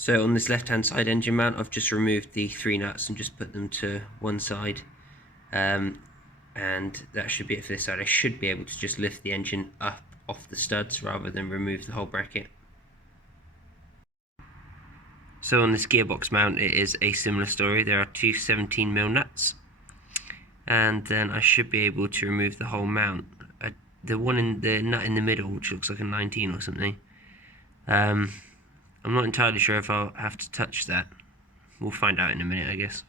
So on this left hand side engine mount, I've just removed the 3 nuts and just put them to one side, and that should be it for this side. I should be able to just lift the engine up off the studs rather than remove the whole bracket. So on this gearbox mount it is a similar story. There are two 17mm nuts, and then I should be able to remove the whole mount. The one in the nut in the middle, which looks like a 19 or something, I'm not entirely sure if I'll have to touch that. We'll find out in a minute, I guess.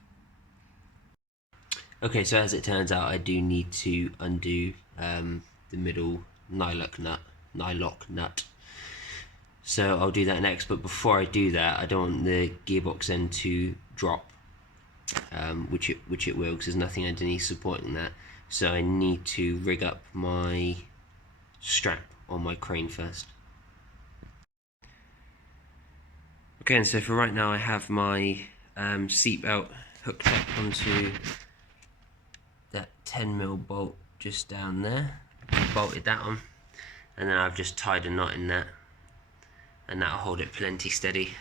Okay, so as it turns out, I do need to undo the middle nylock nut. So I'll do that next, but before I do that, I don't want the gearbox end to drop, which it will, because there's nothing underneath supporting that. So I need to rig up my strap on my crane first. Okay, and so for right now I have my seatbelt hooked up onto that 10mm bolt just down there. I bolted that on, and then I've just tied a knot in that, and that'll hold it plenty steady,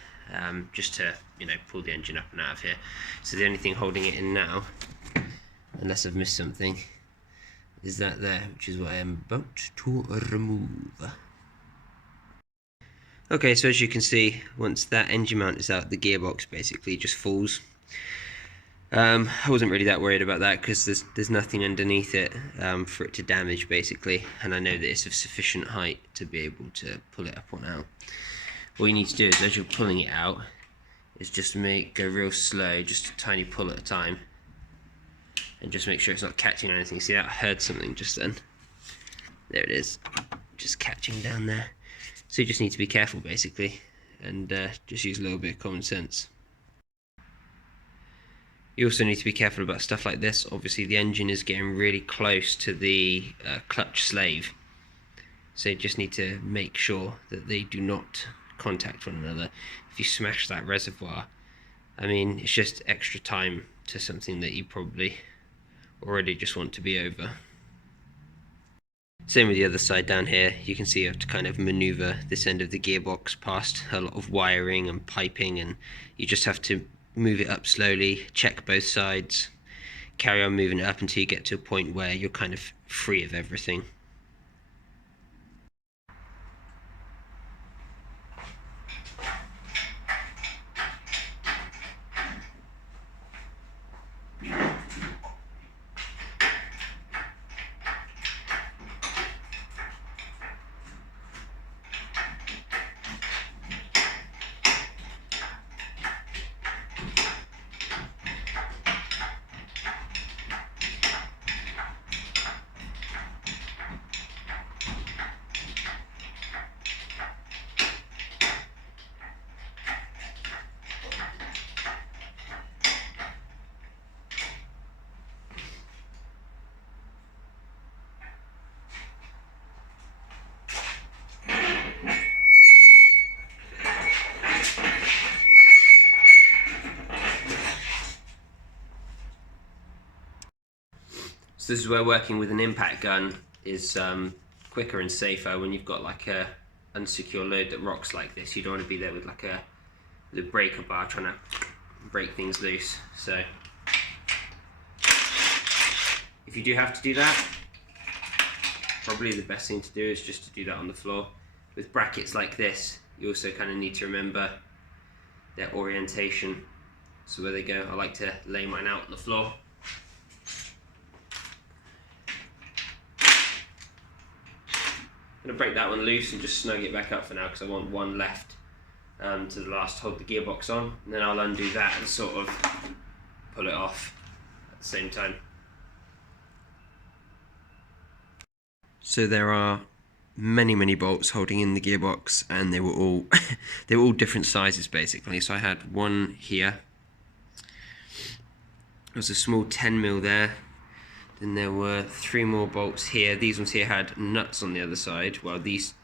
just to, you know, pull the engine up and out of here. So the only thing holding it in now, unless I've missed something, is that there, which is what I am about to remove. Okay, so as you can see, once that engine mount is out, the gearbox basically just falls. I wasn't really that worried about that because there's nothing underneath it for it to damage basically, and I know that it's of sufficient height to be able to pull it up or out. All you need to do is, as you're pulling it out, is just go real slow, just a tiny pull at a time, and just make sure it's not catching anything. See that? I heard something just then. There it is, just catching down there. So you just need to be careful basically, and just use a little bit of common sense. You also need to be careful about stuff like this. Obviously the engine is getting really close to the clutch slave, so you just need to make sure that they do not contact one another. If you smash that reservoir, I mean, it's just extra time to something that you probably already just want to be over. Same with the other side down here. You can see you have to kind of maneuver this end of the gearbox past a lot of wiring and piping, and you just have to move it up slowly, check both sides, carry on moving it up until you get to a point where you're kind of free of everything. So this is where working with an impact gun is quicker and safer. When you've got like a unsecure load that rocks like this, you don't want to be there with like the breaker bar trying to break things loose. So if you do have to do that, probably the best thing to do is just to do that on the floor. With brackets like this, you also kind of need to remember their orientation. So where they go, I like to lay mine out on the floor. I'm going to break that one loose and just snug it back up for now, because I want one left to the last to hold the gearbox on, and then I'll undo that and sort of pull it off at the same time. So there are many bolts holding in the gearbox, and they were all they were all different sizes basically. So I had one here, there was a small 10mm there. Then there were 3 more bolts here. These ones here had nuts on the other side. Well, these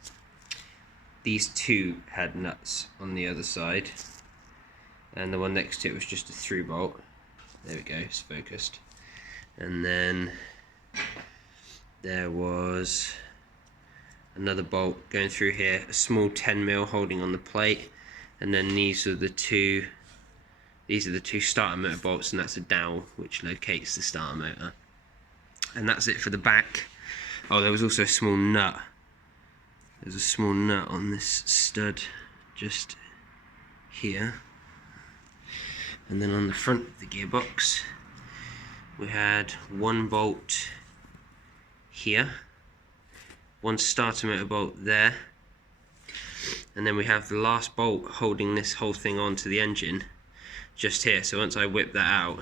2 had nuts on the other side. And the one next to it was just a through bolt. There we go, it's focused. And then there was another bolt going through here, a small 10mm holding on the plate. and then these are the two starter motor bolts, and that's a dowel which locates the starter motor. And that's it for the back. Oh, there was also a small nut. There's a small nut on this stud just here. And then on the front of the gearbox, we had one bolt here, one starter motor bolt there, and then we have the last bolt holding this whole thing onto the engine just here. So once I whip that out,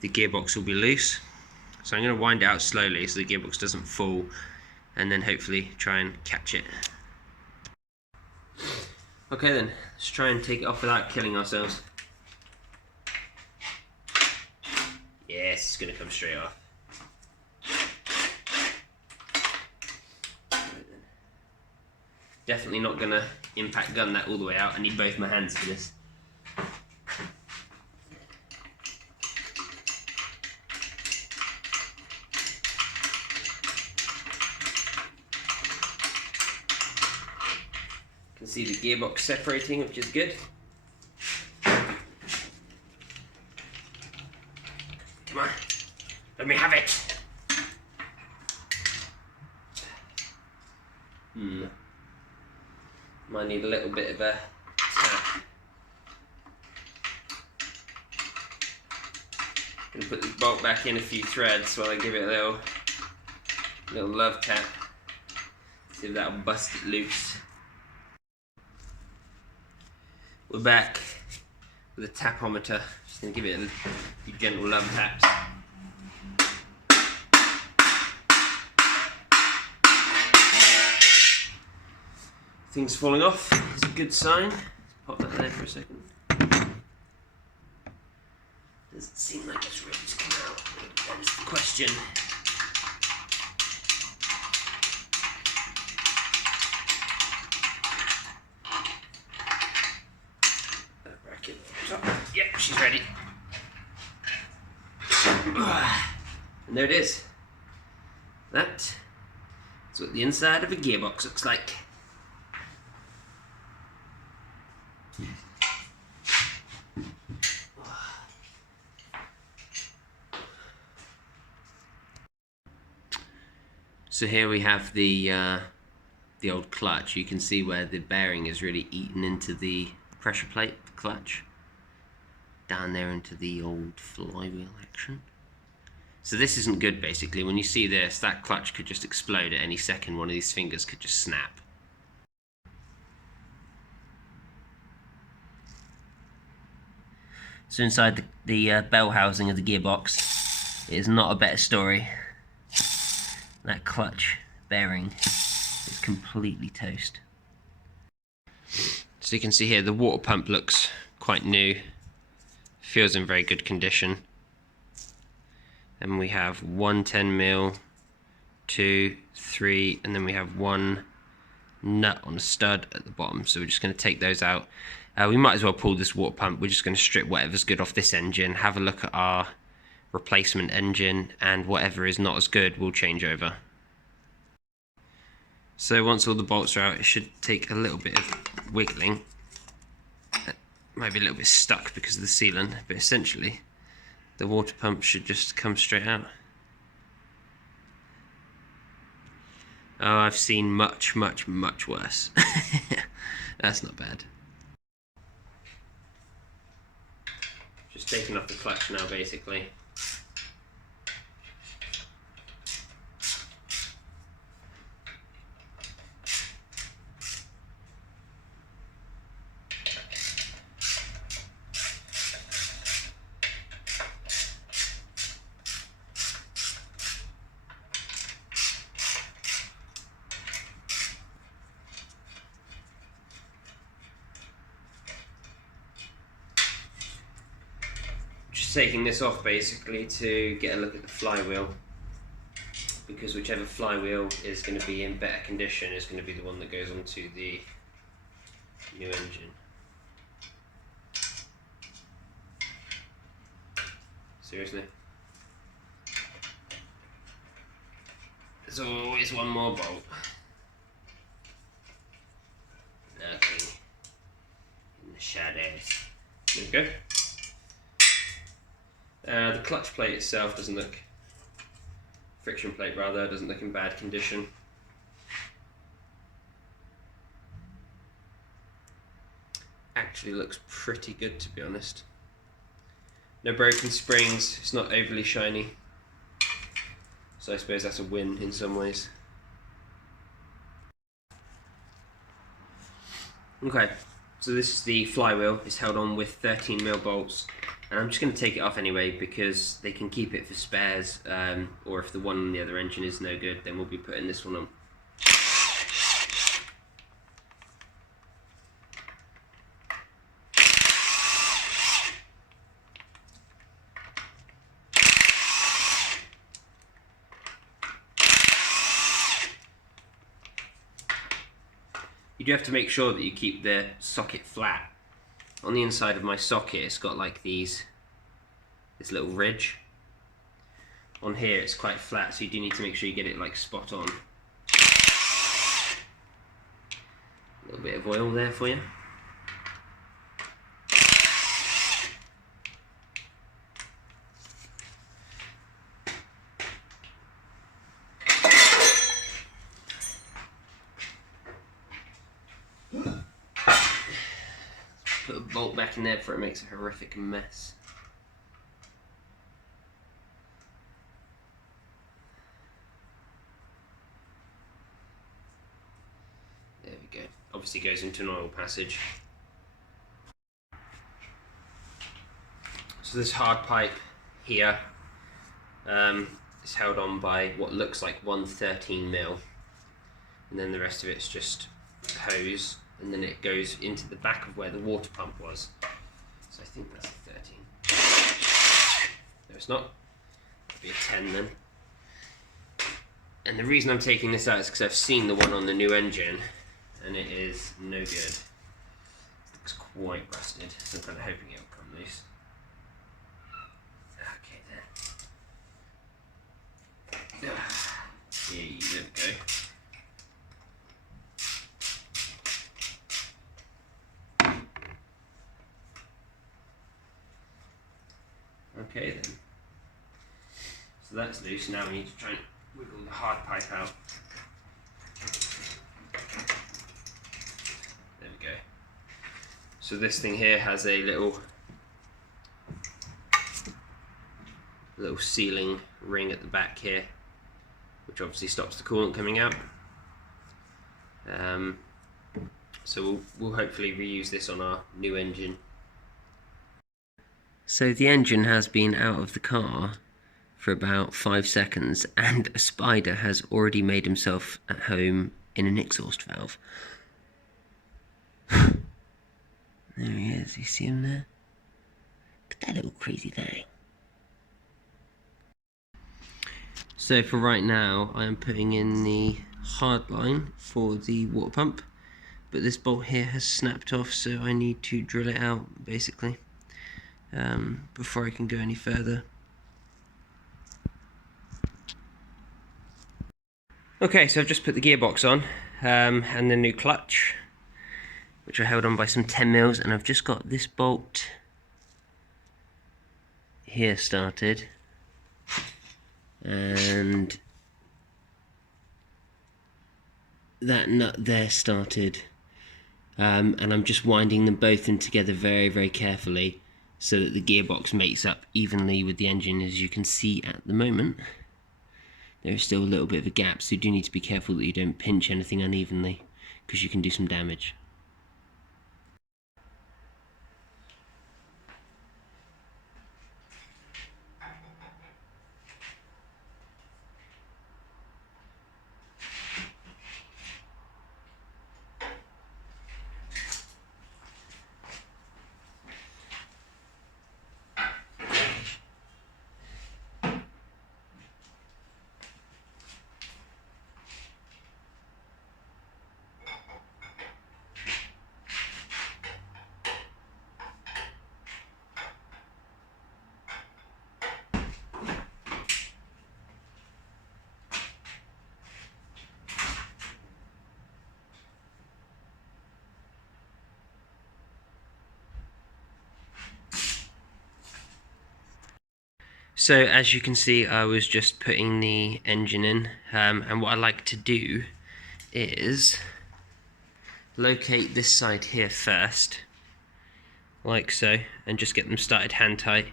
the gearbox will be loose. So I'm going to wind it out slowly so the gearbox doesn't fall, and then hopefully try and catch it. Okay then, let's try and take it off without killing ourselves. Yes, it's going to come straight off. Definitely not going to impact gun that all the way out. I need both my hands for this. You can see the gearbox separating, which is good. Come on, let me have it. Might need a little bit of a tap. Gonna put this bolt back in a few threads while I give it a little love tap. See if that'll bust it loose. We're back with a tapometer. Just gonna give it a few gentle love taps. Things falling off is a good sign. Let's pop that there for a second. Doesn't seem like it's ready to come out. That is the question. That bracket on top. Yep, she's ready. And there it is. That is what the inside of a gearbox looks like. So here we have the old clutch. You can see where the bearing is really eaten into the pressure plate, the clutch, down there into the old flywheel action. So this isn't good basically. When you see this, that clutch could just explode at any second. One of these fingers could just snap. So inside the bell housing of the gearbox, it is not a better story. That clutch bearing is completely toast. So you can see here the water pump looks quite new. Feels in very good condition. And we have 1 10mm, 2, 3, and then we have one nut on a stud at the bottom. So we're just going to take those out. We might as well pull this water pump. We're just going to strip whatever's good off this engine, have a look at our replacement engine, and whatever is not as good we'll change over. So once all the bolts are out, it should take a little bit of wiggling. It might be a little bit stuck because of the sealant, but essentially the water pump should just come straight out. Oh, I've seen much, much, much worse. That's not bad. Just taking off the clutch now basically. Taking this off basically to get a look at the flywheel, because whichever flywheel is going to be in better condition is going to be the one that goes onto the new engine. Seriously, there's always one more bolt. Lurking in the shadows. There we go. The clutch plate itself doesn't look, friction plate rather, doesn't look in bad condition. Actually looks pretty good, to be honest. No broken springs, it's not overly shiny. So I suppose that's a win in some ways. Okay, so this is the flywheel. It's held on with 13mm bolts. And I'm just going to take it off anyway because they can keep it for spares, or if the one on the other engine is no good, then we'll be putting this one on. You do have to make sure that you keep the socket flat. On the inside of my socket, it's got like this little ridge. On here, it's quite flat, so you do need to make sure you get it like spot on. A little bit of oil there for you. Put a bolt back in there before it makes a horrific mess. There we go. Obviously goes into an oil passage. So this hard pipe here is held on by what looks like one 13mm, and then the rest of it's just hose, and then it goes into the back of where the water pump was. So I think that's a 13. No, it's not. It'll be a 10 then. And the reason I'm taking this out is because I've seen the one on the new engine, and it is no good. It looks quite rusted, so I'm kind of hoping it'll come loose. Okay then. There we go. Okay then. So that's loose. Now we need to try and wiggle the hard pipe out. There we go. So this thing here has a little sealing ring at the back here, which obviously stops the coolant coming out. So we'll hopefully reuse this on our new engine. So the engine has been out of the car for about 5 seconds, and a spider has already made himself at home in an exhaust valve. There he is, you see him there? Look at that little crazy thing. So for right now, I am putting in the hard line for the water pump, but this bolt here has snapped off, so I need to drill it out basically before I can go any further. Okay, so I've just put the gearbox on and the new clutch, which I held on by some 10mm, and I've just got this bolt here started and that nut there started, and I'm just winding them both in together very, very carefully so that the gearbox mates up evenly with the engine. As you can see at the moment, there is still a little bit of a gap, so you do need to be careful that you don't pinch anything unevenly, because you can do some damage. So as you can see, I was just putting the engine in, and what I like to do is locate this side here first, like so, and just get them started hand tight.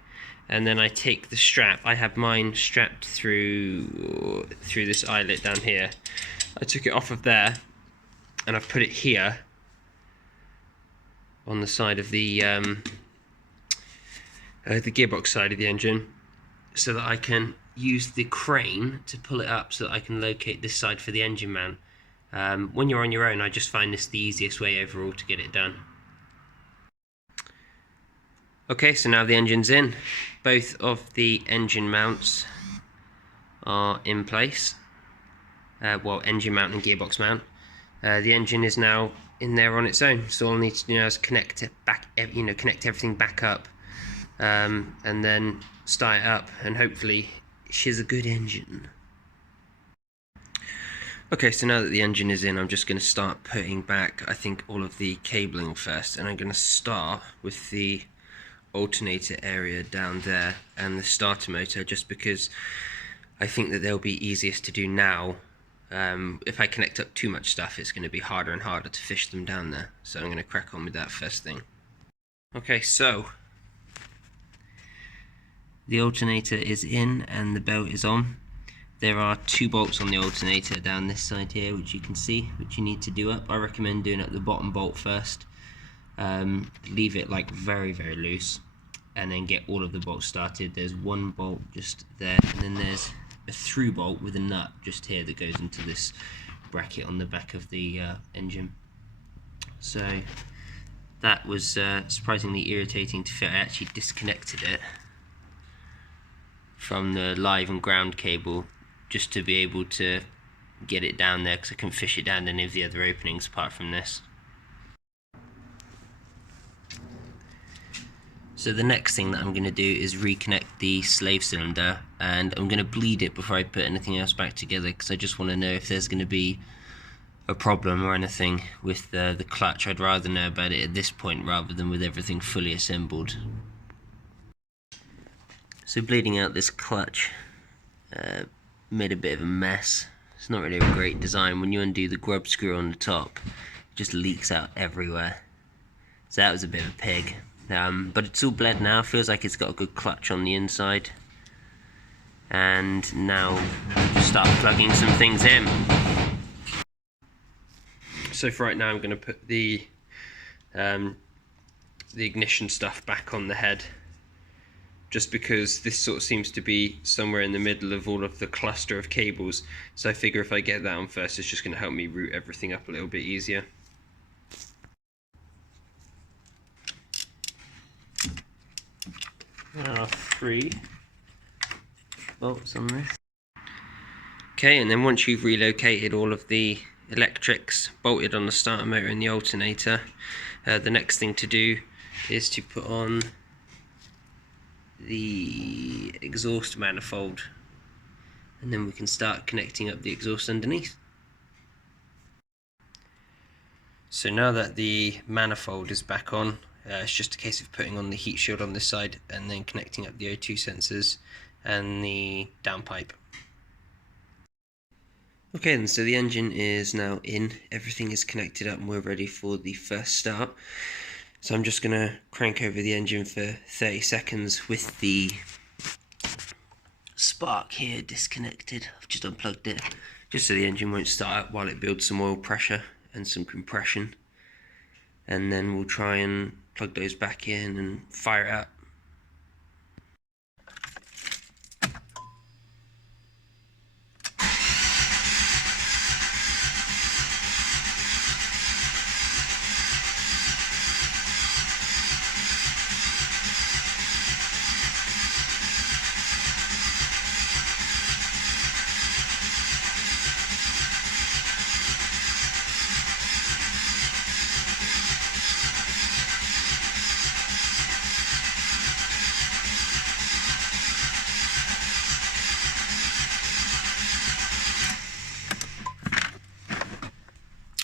And then I take the strap. I have mine strapped through this eyelet down here. I took it off of there, and I've put it here on the side of the gearbox side of the engine, so that I can use the crane to pull it up so that I can locate this side for the engine mount. When you're on your own, I just find this the easiest way overall to get it done. Okay, so now the engine's in. Both of the engine mounts are in place. Well, engine mount and gearbox mount. The engine is now in there on its own, so all I need to do now is connect it back, connect everything back up, and then start it up, and hopefully she's a good engine. Okay, so now that the engine is in, I'm just going to start putting back, I think, all of the cabling first, and I'm going to start with the alternator area down there and the starter motor, just because I think that they'll be easiest to do now. If I connect up too much stuff, it's going to be harder and harder to fish them down there, so I'm going to crack on with that first thing. Okay, so the alternator is in and the belt is on. There are 2 bolts on the alternator down this side here, which you can see, which you need to do up. I recommend doing up the bottom bolt first. Leave it like very, very loose, and then get all of the bolts started. There's 1 bolt just there, and then there's a through bolt with a nut just here that goes into this bracket on the back of the engine. So that was surprisingly irritating to fit. I actually disconnected it from the live and ground cable just to be able to get it down there, because I couldn't fish it down any of the other openings apart from this. So the next thing that I'm going to do is reconnect the slave cylinder, and I'm going to bleed it before I put anything else back together, because I just want to know if there's going to be a problem or anything with the clutch. I'd rather know about it at this point rather than with everything fully assembled. So bleeding out this clutch made a bit of a mess. It's not really a great design. When you undo the grub screw on the top, it just leaks out everywhere. So that was a bit of a pig. But it's all bled now. Feels like it's got a good clutch on the inside. And now just start plugging some things in. So for right now, I'm going to put the ignition stuff back on the head, just because this sort of seems to be somewhere in the middle of all of the cluster of cables. So I figure if I get that on first, it's just going to help me route everything up a little bit easier. There are 3 bolts on this. Okay, and then once you've relocated all of the electrics bolted on the starter motor and the alternator, the next thing to do is to put on the exhaust manifold, and then we can start connecting up the exhaust underneath. So now that the manifold is back on, it's just a case of putting on the heat shield on this side and then connecting up the O2 sensors and the downpipe. Okay, and so the engine is now in, everything is connected up, and we're ready for the first start. So I'm just going to crank over the engine for 30 seconds with the spark here disconnected. I've just unplugged it, just so the engine won't start up while it builds some oil pressure and some compression. And then we'll try and plug those back in and fire it up.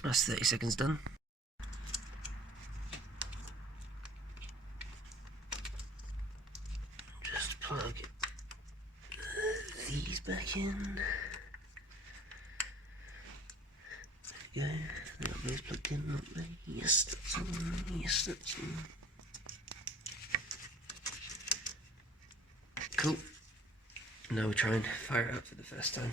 That's 30 seconds done. Just plug keys back in. There we go. They got those plugged in, aren't they? Yes, that's on. Yes, that's on. Cool. Now we'll try and fire it up for the first time.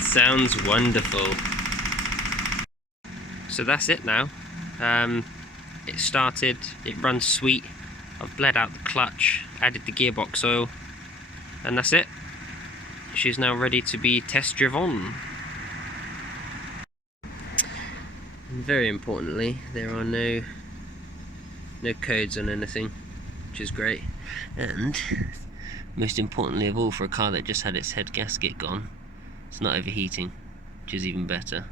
Sounds wonderful. So that's it now. It started, it runs sweet. I've bled out the clutch, added the gearbox oil, and that's it. She's now ready to be test driven. And very importantly, there are no codes on anything, which is great. And most importantly of all, for a car that just had its head gasket gone, it's not overheating, which is even better.